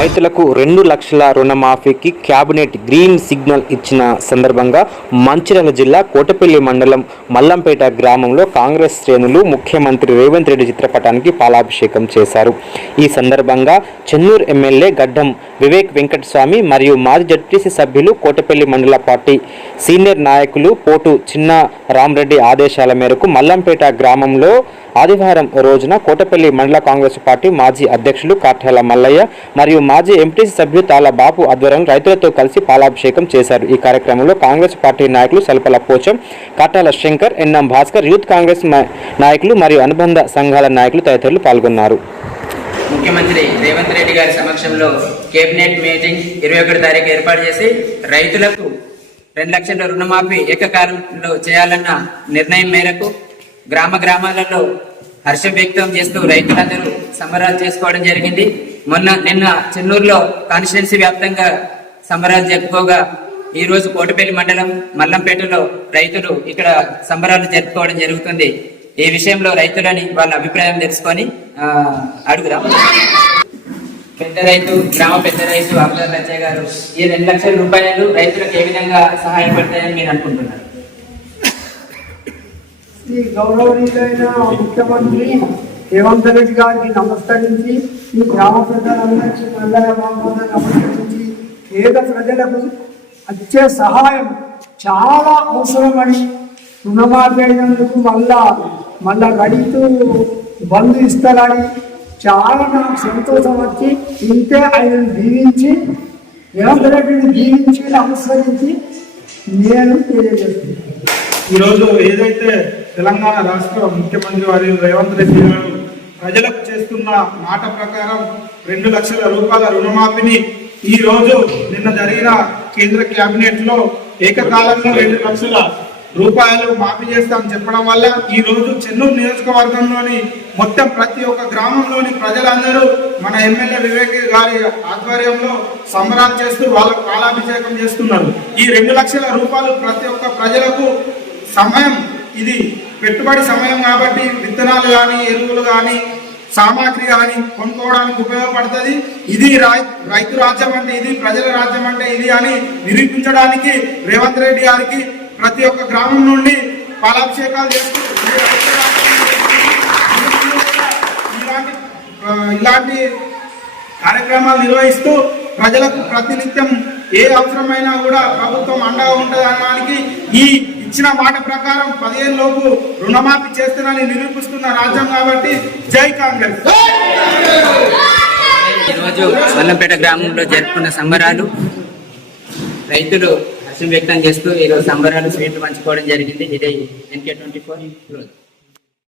రైతులకు రెండు లక్షల రుణమాఫీకి క్యాబినెట్ గ్రీన్ సిగ్నల్ ఇచ్చిన సందర్భంగా మంచిర్యాల జిల్లా కోటపల్లి మండలం మల్లంపేట గ్రామంలో కాంగ్రెస్ శ్రేణులు ముఖ్యమంత్రి రేవంత్ రెడ్డి చిత్రపటానికి పాలాభిషేకం చేశారు. ఈ సందర్భంగా చెన్నూరు ఎమ్మెల్యే గడ్డం వివేక్ వెంకటస్వామి మరియు మాజీ జడ్పీసీ సభ్యులు కోటపల్లి మండల పార్టీ సీనియర్ నాయకులు పోటు చిన్న రామరెడ్డి ఆదేశాల మేరకు మల్లంపేట గ్రామంలో ఆదివారం రోజున కోటపల్లి మండల కాంగ్రెస్ పార్టీ మాజీ అధ్యక్షులు కాట్యాల మల్లయ్య మరియు మాజీ ఎంపీసీ సభ్యులు తాల బాపు ఆధ్వర్యంలో రైతులతో కలిసి పాలాభిషేకం చేశారు. ఈ కార్యక్రమంలో కాంగ్రెస్ పార్టీ నాయకులు సల్పల పోచం కాటాల శంకర్ ఎన్ఎం భాస్కర్ యూత్ కాంగ్రెస్ నాయకులు మరియు అనుబంధ సంఘాల నాయకులు తదితరులు పాల్గొన్నారు. ముఖ్యమంత్రి రేవంత్ రెడ్డి గారి సమక్షంలో కేబినెట్ మీటింగ్ ఇరవై ఒకటి తారీఖు ఏర్పాటు చేసి రైతులకు రెండు లక్షల రుణమాఫీ ఏకకాలంలో చేయాలన్న నిర్ణయం మేరకు గ్రామ గ్రామాలలో హర్షం వ్యక్తం చేస్తూ రైతులందరూ సంబరాలు చేసుకోవడం జరిగింది. మొన్న నిన్న చెన్నూరులో కాన్స్టిట్యున్సీ వ్యాప్తంగా సంబరాలు జరుపుకోగా ఈ రోజు కోటపల్లి మండలం మల్లంపేటలో రైతులు ఇక్కడ సంబరాలు జరుపుకోవడం జరుగుతుంది. ఈ విషయంలో రైతులని వాళ్ళ అభిప్రాయం తెలుసుకొని అడుగుదాం. పెద్ద రైతు గ్రామ పెద్ద రైతు అబ్దుల్ లచ్చయ్య గారు ఈ రెండు లక్షల రూపాయలు రైతులకు ఏ విధంగా సహాయపడతాయని మీరు అనుకుంటున్నారు? శ్రీ గౌరవనీయులైన ముఖ్యమంత్రి రేవంత్ రెడ్డి గారికి నమస్కరించి ఈ గ్రామ ప్రజలందరికీ నల్లల గ్రామాలను నమస్కరించి పేద ప్రజలకు వచ్చే సహాయం చాలా అవసరమని రుణమాఫీ అయినందుకు మళ్ళా మళ్ళా రైతు బంధు ఇస్తారని చాలా నాకు సంతోషం వచ్చి ఇంతే ఆయనను దీవించి రేవంత్ రెడ్డిని దీవించి నమస్కరించి నేను తెలియజేస్తున్నాను. ఈరోజు ఏదైతే తెలంగాణ రాష్ట్ర ముఖ్యమంత్రి వారి రేవంత్ రెడ్డి గారు ప్రజలకు చేస్తున్న మాట ప్రకారం రెండు లక్షల రూపాయల రుణమాఫీని ఈ రోజు నిన్న జరిగిన కేంద్ర కేబినెట్లో ఏకకాలంలో రెండు లక్షల రూపాయలు మాఫీ చేస్తామని చెప్పడం వల్ల ఈ రోజు చెన్నూరు నియోజకవర్గంలోని మొత్తం ప్రతి ఒక్క గ్రామంలోని ప్రజలందరూ మన ఎమ్మెల్యే వివేక్ గారి ఆధ్వర్యంలో సంబరాలు చేస్తూ వాళ్ళకు కాలాభిషేకం చేస్తున్నారు. ఈ రెండు లక్షల రూపాయలు ప్రతి ఒక్క ప్రజలకు సమయం ఇది పెట్టుబడి సమయం కాబట్టి విత్తనాలు కానీ ఎరువులు కానీ సామాగ్రి కానీ కొనుక్కోవడానికి ఉపయోగపడుతుంది. ఇది రై- రైతు రాజ్యం అంటే ఇది ప్రజల రాజ్యం అంటే ఇది అని నిరూపించడానికి రేవంత్ రెడ్డి గారికి ప్రతి ఒక్క గ్రామం నుండి పాలాభిషేకాలు చేస్తూ ఇలాంటి ఇలాంటి కార్యక్రమాలు నిర్వహిస్తూ ప్రజలకు ప్రతినిత్యం ఏ అవసరమైనా కూడా ప్రభుత్వం అండగా ఉంటుంది అనడానికి ఈ ఇచ్చిన మాట ప్రకారం పదిహేను లోపు రుణమాఫీ చేస్తున్నారని నిరూపిస్తున్న రాజ్యం కాబట్టి జై కాంగ్రెస్. ఈరోజు సొల్లంపేట గ్రామంలో జరుపుకున్న సంబరాలు రైతులు హర్షం వ్యక్తం చేస్తూ ఈరోజు సంబరాలు స్వీట్లు పంచుకోవడం జరిగింది. ఇదే ఎన్కే ట్వంటీ ఫోర్